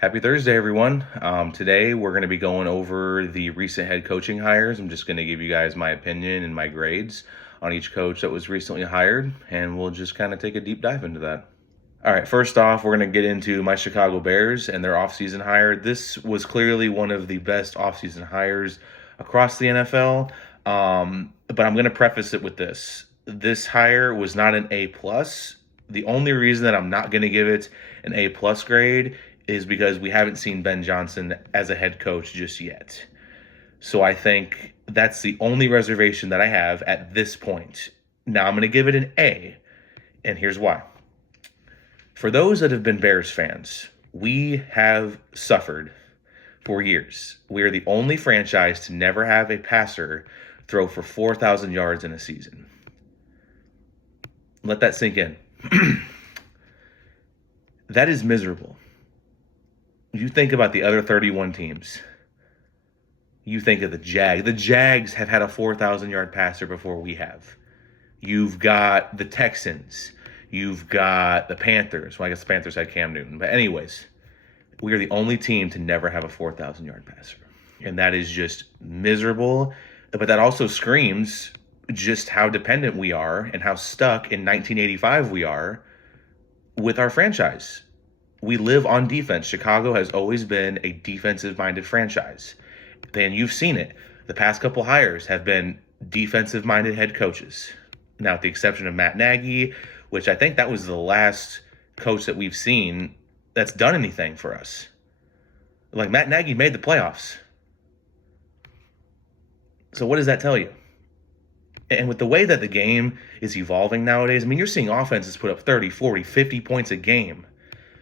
Happy Thursday, everyone. Today, we're going to be going over the recent head coaching hires. I'm just going to give you guys my opinion and my grades on each coach that was recently hired, and we'll just kind of take a deep dive into that. All right, first off, we're going to get into my Chicago Bears and their offseason hire. This was clearly one of the best offseason hires across the NFL, but I'm going to preface it with this. This hire was not an A+. The only reason that I'm not going to give it an A+ grade is because we haven't seen Ben Johnson as a head coach just yet. So I think that's the only reservation that I have at this point. Now I'm going to give it an A, and here's why. For those that have been Bears fans, we have suffered for years. We are the only franchise to never have a passer throw for 4,000 yards in a season. Let that sink in. That is miserable. You think about the other 31 teams. You think of the Jags. The Jags have had a 4,000-yard passer before we have. You've got the Texans. You've got the Panthers. Well, I guess the Panthers had Cam Newton. But anyways, we are the only team to never have a 4,000-yard passer. And that is just miserable. But that also screams just how dependent we are and how stuck in 1985 we are with our franchise. We live on defense. Chicago has always been a defensive-minded franchise. And you've seen it. The past couple hires have been defensive-minded head coaches. Now, with the exception of Matt Nagy, which I think that was the last coach that we've seen that's done anything for us. Like, Matt Nagy made the playoffs. So what does that tell you? And with the way that the game is evolving nowadays, I mean, you're seeing offenses put up 30, 40, 50 points a game.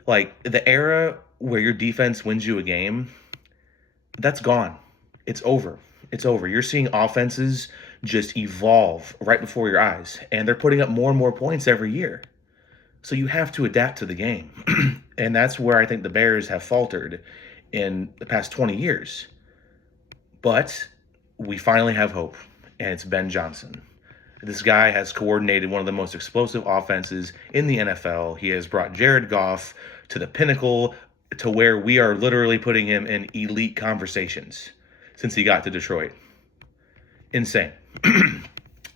Like, the era where your defense wins you a game, that's gone. It's over. It's over. You're seeing offenses just evolve right before your eyes, and they're putting up more and more points every year. So you have to adapt to the game. And that's where I think the Bears have faltered in the past 20 years. But we finally have hope, and it's Ben Johnson. This guy has coordinated one of the most explosive offenses in the NFL. He has brought Jared Goff to the pinnacle, to where we are literally putting him in elite conversations since he got to Detroit. Insane.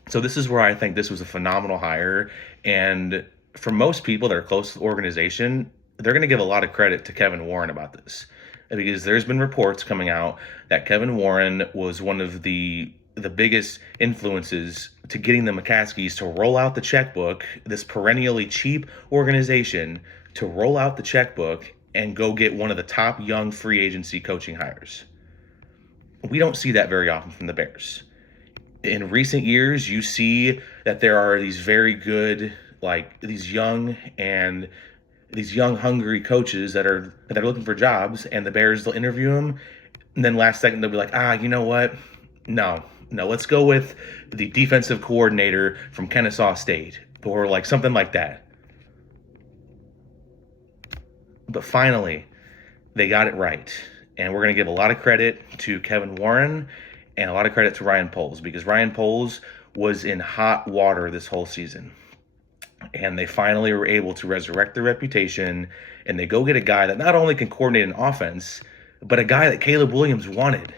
So this is where I think this was a phenomenal hire. And for most people that are close to the organization, they're going to give a lot of credit to Kevin Warren about this. Because there's been reports coming out that Kevin Warren was one of the biggest influences to getting the McCaskies to roll out the checkbook, this perennially cheap organization, to roll out the checkbook and go get one of the top young free agency coaching hires. We don't see that very often from the Bears. In recent years, you see that there are these very good, like these young, hungry coaches that are looking for jobs, and the Bears, they'll interview them, and then last second they'll be like, you know what? No, let's go with the defensive coordinator from Kennesaw State, or like something like that. But finally, they got it right. And we're going to give a lot of credit to Kevin Warren and a lot of credit to Ryan Poles, because Ryan Poles was in hot water this whole season. And they finally were able to resurrect their reputation, and they go get a guy that not only can coordinate an offense, but a guy that Caleb Williams wanted.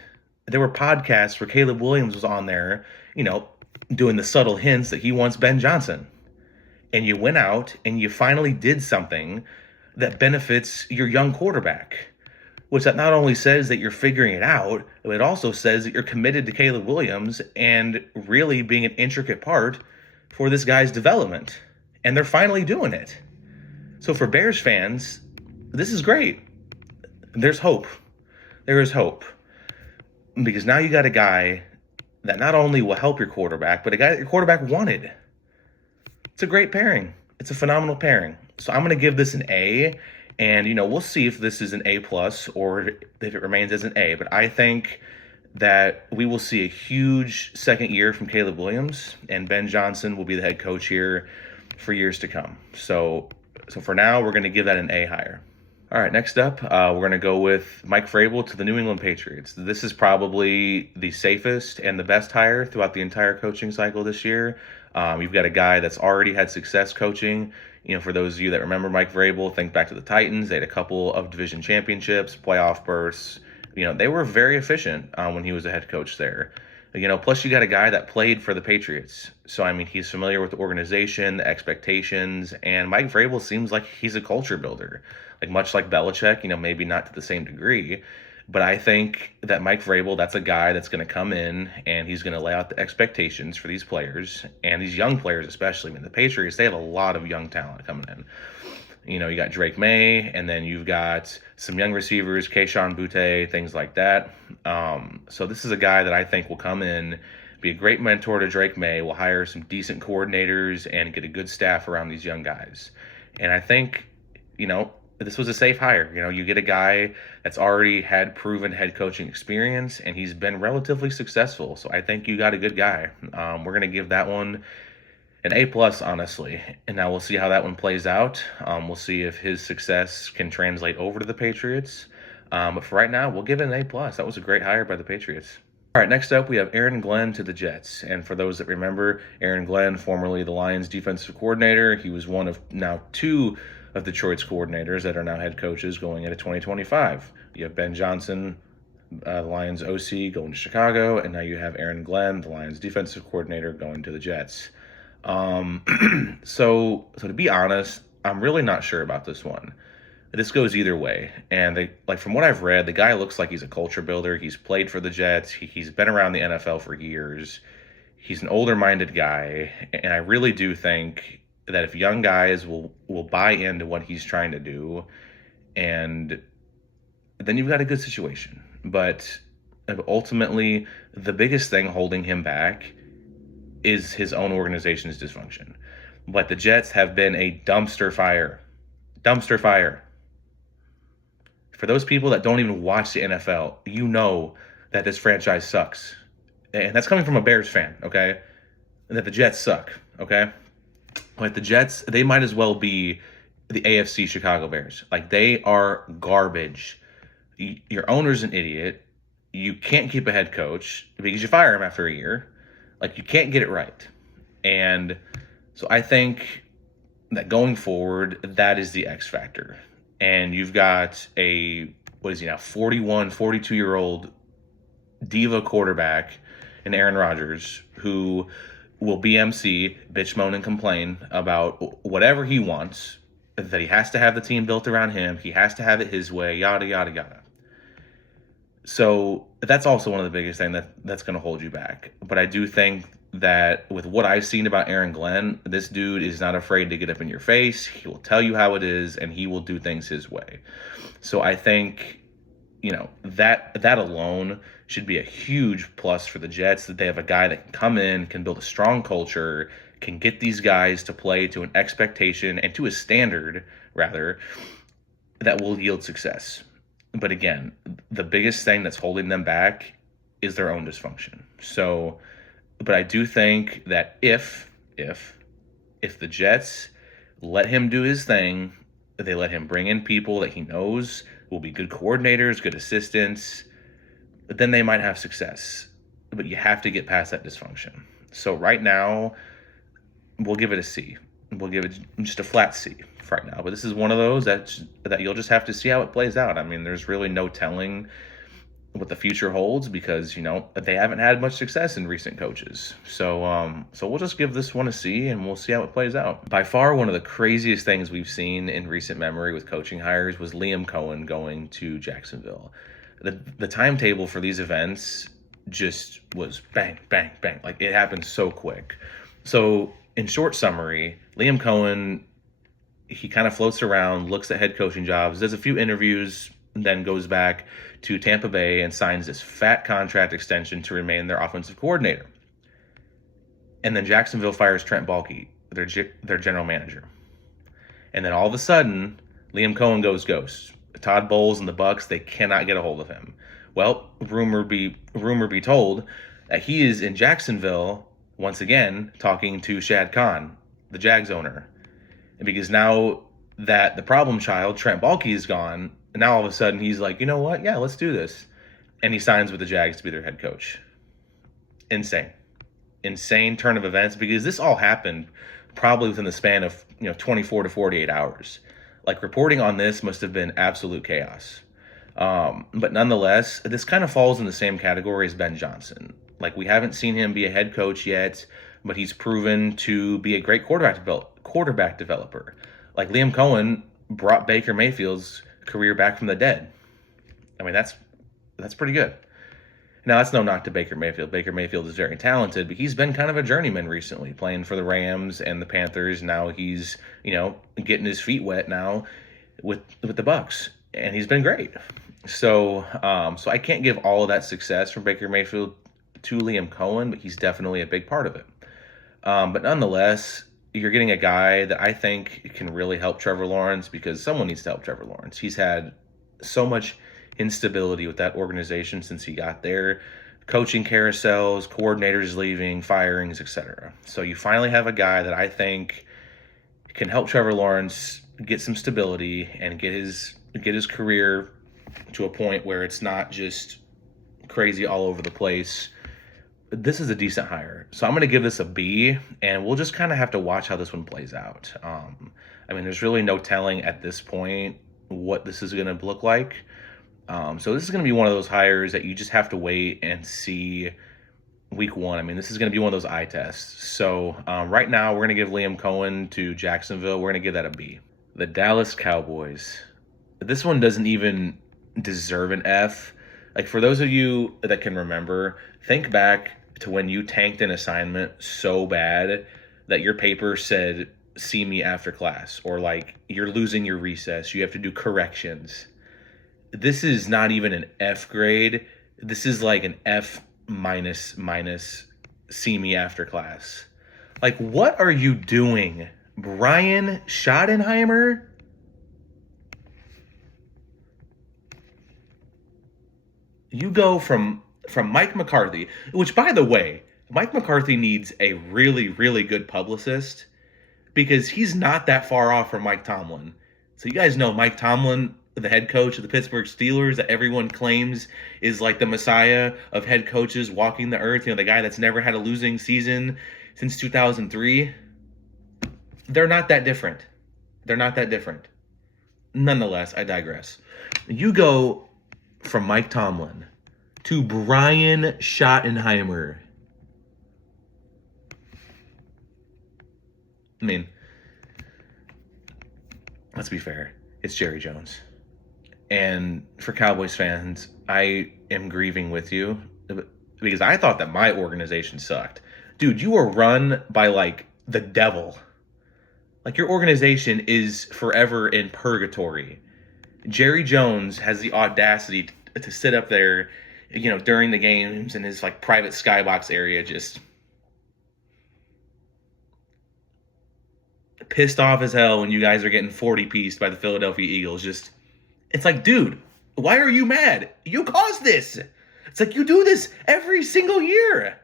There were podcasts where Caleb Williams was on there, doing the subtle hints that he wants Ben Johnson. And you went out and you finally did something that benefits your young quarterback, which that not only says that you're figuring it out, but it also says that you're committed to Caleb Williams and really being an intricate part for this guy's development. And they're finally doing it. So for Bears fans, this is great. There's hope. There is hope. Because now you got a guy that not only will help your quarterback, but a guy that your quarterback wanted. It's a great pairing. It's a phenomenal pairing. So I'm going to give this an A, and, we'll see if this is an A+ or if it remains as an A. But I think that we will see a huge second year from Caleb Williams, and Ben Johnson will be the head coach here for years to come. So for now, we're going to give that an A higher. All right, next up, we're going to go with Mike Vrabel to the New England Patriots. This is probably the safest and the best hire throughout the entire coaching cycle this year. You've got a guy that's already had success coaching. For those of you that remember Mike Vrabel, think back to the Titans. They had a couple of division championships, playoff berths. They were very efficient when he was the head coach there. Plus you got a guy that played for the Patriots. So, he's familiar with the organization, the expectations, and Mike Vrabel seems like he's a culture builder. Like much like Belichick, maybe not to the same degree, but I think that Mike Vrabel, that's a guy that's going to come in and he's going to lay out the expectations for these players and these young players especially. The Patriots, they have a lot of young talent coming in. You got Drake May, and then you've got some young receivers, Kayshon Boutte, things like that. So this is a guy that I think will come in, be a great mentor to Drake May, will hire some decent coordinators and get a good staff around these young guys. And I think, this was a safe hire. You get a guy that's already had proven head coaching experience, and he's been relatively successful. So I think you got a good guy. We're going to give that one an A+, honestly. And now we'll see how that one plays out. We'll see if his success can translate over to the Patriots. But for right now, we'll give it an A+. That was a great hire by the Patriots. All right, next up, we have Aaron Glenn to the Jets. And for those that remember, Aaron Glenn, formerly the Lions defensive coordinator, he was one of now two of Detroit's coordinators that are now head coaches going into 2025. You have Ben Johnson, the Lions OC, going to Chicago, and now you have Aaron Glenn, the Lions defensive coordinator, going to the Jets. So to be honest, I'm really not sure about this one. This goes either way. And from what I've read, the guy looks like he's a culture builder. He's played for the Jets. He's been around the NFL for years. He's an older-minded guy. And I really do think that if young guys will buy into what he's trying to do, and then you've got a good situation. But ultimately, the biggest thing holding him back is his own organization's dysfunction. But the Jets have been a dumpster fire. Dumpster fire. For those people that don't even watch the NFL, you know that this franchise sucks. And that's coming from a Bears fan, okay? And that the Jets suck, okay? Like the Jets, they might as well be the AFC Chicago Bears. Like, they are garbage. Your owner's an idiot. You can't keep a head coach because you fire him after a year. Like, you can't get it right. And so I think that going forward, that is the X factor. And you've got a, 41, 42-year-old diva quarterback in Aaron Rodgers who will BMC, bitch, moan, and complain about whatever he wants, that he has to have the team built around him, he has to have it his way, yada, yada, yada. So that's also one of the biggest things that's going to hold you back. But I do think that with what I've seen about Aaron Glenn, this dude is not afraid to get up in your face. He will tell you how it is, and he will do things his way. So I think, that alone should be a huge plus for the Jets, that they have a guy that can come in, can build a strong culture, can get these guys to play to an expectation and to a standard, rather, that will yield success. But again, the biggest thing that's holding them back is their own dysfunction. So, but I do think that if the Jets let him do his thing, they let him bring in people that he knows will be good coordinators, good assistants, then they might have success. But you have to get past that dysfunction. So right now, we'll give it a C. We'll give it just a flat C for right now. But this is one of those that you'll just have to see how it plays out. There's really no telling what the future holds because, they haven't had much success in recent coaches. So we'll just give this one a C and we'll see how it plays out. By far, one of the craziest things we've seen in recent memory with coaching hires was Liam Cohen going to Jacksonville. The timetable for these events just was bang, bang, bang. Like, it happened so quick. So in short summary, Liam Cohen, he kind of floats around, looks at head coaching jobs, does a few interviews, then goes back to Tampa Bay and signs this fat contract extension to remain their offensive coordinator. And then Jacksonville fires Trent Baalke, their general manager. And then all of a sudden, Liam Cohen goes ghost. Todd Bowles and the Bucs, they cannot get a hold of him. Well, rumor be told that he is in Jacksonville once again talking to Shad Khan, the Jags owner. And because now that the problem child, Trent Baalke, is gone, and now all of a sudden he's like, you know what? Yeah, let's do this. And he signs with the Jags to be their head coach. Insane turn of events, because this all happened probably within the span of 24 to 48 hours. Like, reporting on this must have been absolute chaos. But nonetheless, this kind of falls in the same category as Ben Johnson. Like, we haven't seen him be a head coach yet, but he's proven to be a great quarterback developer. Like, Liam Cohen brought Baker Mayfield's career back from the dead. I mean, that's pretty good. Now, that's no knock to Baker Mayfield. Baker Mayfield is very talented, but he's been kind of a journeyman recently, playing for the Rams and the Panthers. Now he's, getting his feet wet now with the Bucs, and he's been great. So I can't give all of that success from Baker Mayfield to Liam Cohen, but he's definitely a big part of it. But nonetheless, you're getting a guy that I think can really help Trevor Lawrence, because someone needs to help Trevor Lawrence. He's had so much instability with that organization since he got there. Coaching carousels, coordinators leaving, firings, etc. So you finally have a guy that I think can help Trevor Lawrence get some stability and get his career to a point where it's not just crazy all over the place. This is a decent hire. So I'm going to give this a B, and we'll just kind of have to watch how this one plays out. There's really no telling at this point what this is going to look like. So this is going to be one of those hires that you just have to wait and see week one. This is going to be one of those eye tests. So right now we're going to give Liam Cohen to Jacksonville. We're going to give that a B. The Dallas Cowboys. This one doesn't even deserve an F. Like, for those of you that can remember, think back to when you tanked an assignment so bad that your paper said, "See me after class," or like you're losing your recess. You have to do corrections. This is not even an F grade. This is like an F minus, see me after class. Like, what are you doing, Brian Schottenheimer? You go from Mike McCarthy, which, by the way, Mike McCarthy needs a really, really good publicist, because he's not that far off from Mike Tomlin. So you guys know Mike Tomlin, the head coach of the Pittsburgh Steelers, that everyone claims is like the messiah of head coaches walking the earth, the guy that's never had a losing season since 2003. They're not that different. Nonetheless, I digress. You go from Mike Tomlin to Brian Schottenheimer. Let's be fair. It's Jerry Jones. And for Cowboys fans, I am grieving with you, because I thought that my organization sucked. Dude, you are run by like the devil. Like, your organization is forever in purgatory. Jerry Jones has the audacity to sit up there, during the games in his like private skybox area, just pissed off as hell when you guys are getting 40-pieced by the Philadelphia Eagles. It's like, dude, why are you mad? You caused this. It's like, you do this every single year.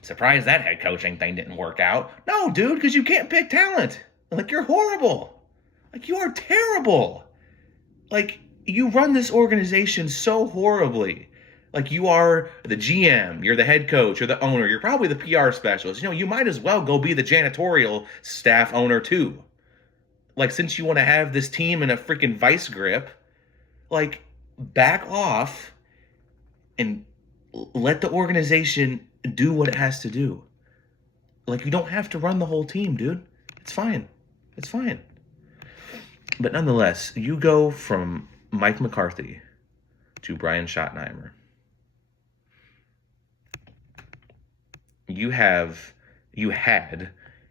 Surprised that head coaching thing didn't work out. No, dude, because you can't pick talent. Like, you're horrible. Like, you are terrible. Like, you run this organization so horribly. Like, you are the GM, you're the head coach, you're the owner, you're probably the PR specialist. You might as well go be the janitorial staff owner too. Like, since you want to have this team in a freaking vice grip, like, back off and let the organization do what it has to do. Like, you don't have to run the whole team, dude. It's fine. But nonetheless, you go from Mike McCarthy to Brian Schottenheimer. You had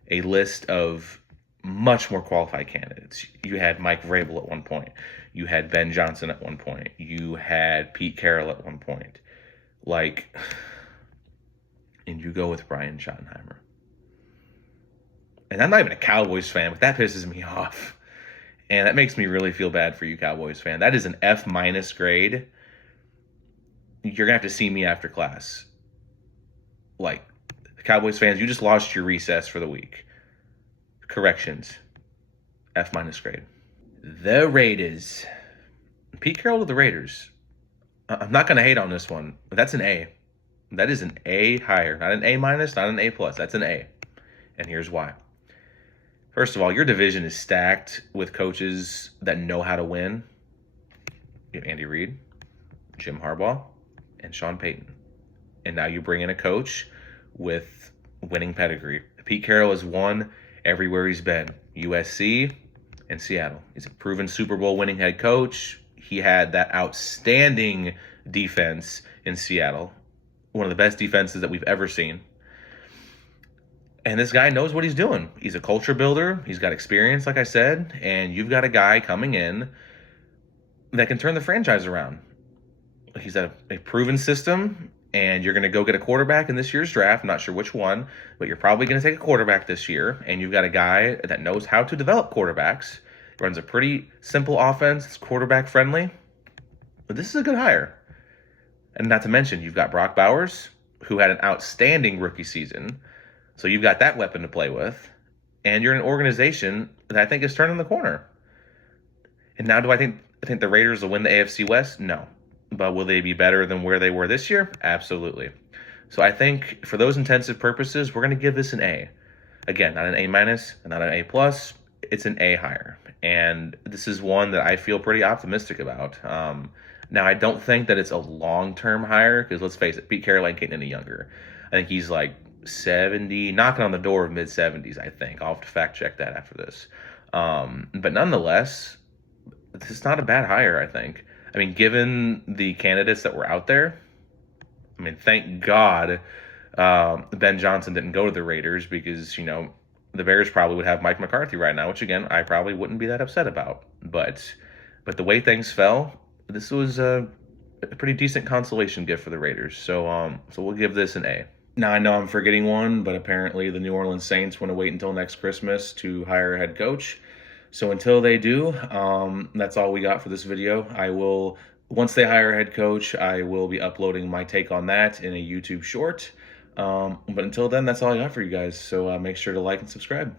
a list of much more qualified candidates. You had Mike Vrabel at one point. You had Ben Johnson at one point. You had Pete Carroll at one point. And you go with Brian Schottenheimer. And I'm not even a Cowboys fan, but that pisses me off. And that makes me really feel bad for you, Cowboys fan. That is an F- grade. You're going to have to see me after class. Like, Cowboys fans, you just lost your recess for the week. Corrections. F- grade. The Raiders. Pete Carroll to the Raiders. I'm not going to hate on this one, but that's an A. That is an A higher. Not an A-, not an A+. That's an A. And here's why. First of all, your division is stacked with coaches that know how to win. You have Andy Reid, Jim Harbaugh, and Sean Payton. And now you bring in a coach with winning pedigree. Pete Carroll has won everywhere he's been. USC and Seattle. He's a proven Super Bowl winning head coach. He had that outstanding defense in Seattle. One of the best defenses that we've ever seen. And this guy knows what he's doing. He's a culture builder. He's got experience, like I said. And you've got a guy coming in that can turn the franchise around. He's a proven system, and you're going to go get a quarterback in this year's draft. I'm not sure which one, but you're probably going to take a quarterback this year. And you've got a guy that knows how to develop quarterbacks. Runs a pretty simple offense. It's quarterback friendly. But this is a good hire. And not to mention, you've got Brock Bowers, who had an outstanding rookie season. So you've got that weapon to play with. And you're an organization that I think is turning the corner. And now do I think the Raiders will win the AFC West? No. But will they be better than where they were this year? Absolutely. So I think for those intensive purposes, we're going to give this an A. Again, not an A minus, not an A plus. It's an A higher. And this is one that I feel pretty optimistic about. Now, I don't think that it's a long-term hire because let's face it, Pete Carroll ain't getting any younger. I think he's like 70, knocking on the door of mid-70s, I think. I'll have to fact check that after this. But nonetheless, this is not a bad hire, I think. I mean, given the candidates that were out there, I mean, thank God Ben Johnson didn't go to the Raiders because, you know, the Bears probably would have Mike McCarthy right now, which, again, I probably wouldn't be that upset about. But the way things fell, this was a pretty decent consolation gift for the Raiders. So we'll give this an A. Now, I know I'm forgetting one, but apparently the New Orleans Saints want to wait until next Christmas to hire a head coach. So until they do, that's all we got for this video. Once they hire a head coach, I will be uploading my take on that in a YouTube short. But until then, that's all I got for you guys. So make sure to like and subscribe.